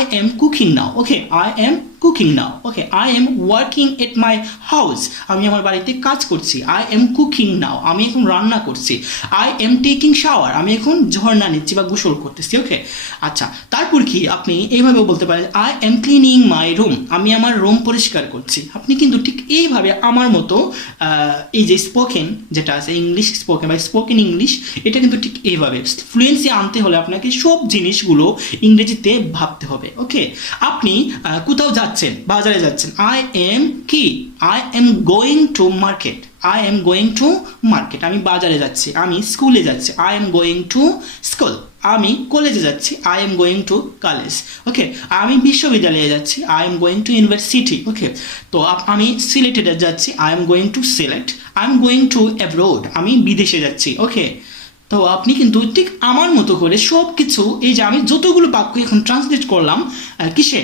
I am cooking now. Okay, I am cooking now. Okay, I am working at my house. আমি আমার বাড়িতে কাজ করছি। I am cooking now. আমি এখন রান্না করছি। I am taking shower. আমি এখন ঝর্ণা নিচ্ছি বা গোসল করতেছি। ওকে, আচ্ছা, তারপর কি আপনি এইভাবেও বলতে পারেন I am cleaning my room. আমি আমার রুম পরিষ্কার করছি। আপনি কিন্তু ঠিক এইভাবে আমার মতো এই যে স্পোকেন যেটা আছে ইংলিশ স্পোকেন বা স্পোকেন ইংলিশ, এটা কিন্তু ঠিক এইভাবে ফ্লুয়েন্সি আনতে হলে আপনাকে সব জিনিসগুলো ইংরেজিতে ভাবতে হবে। ওকে, আপনি কোথাও যাচ্ছেন, বাজারে যাচ্ছেন। আই এম কি, I am going to market. I am going to market, আমি বাজারে যাচ্ছি। আমি স্কুলে যাচ্ছি। I am going to school. আমি কলেজে যাচ্ছি। I am going to college. Okay, আমি বিশ্ববিদ্যালয়ে যাচ্ছি। I am going to university. Okay, তো আমি সিলেটে যাচ্ছি। I am going to Sylhet. I am going to abroad, আমি বিদেশে যাচ্ছি। ওকে, তো আপনি কিন্তু ঠিক আমার মতো করে সব কিছু, এই যে আমি যতগুলো বাক্য এখন ট্রান্সলেট করলাম কিসে,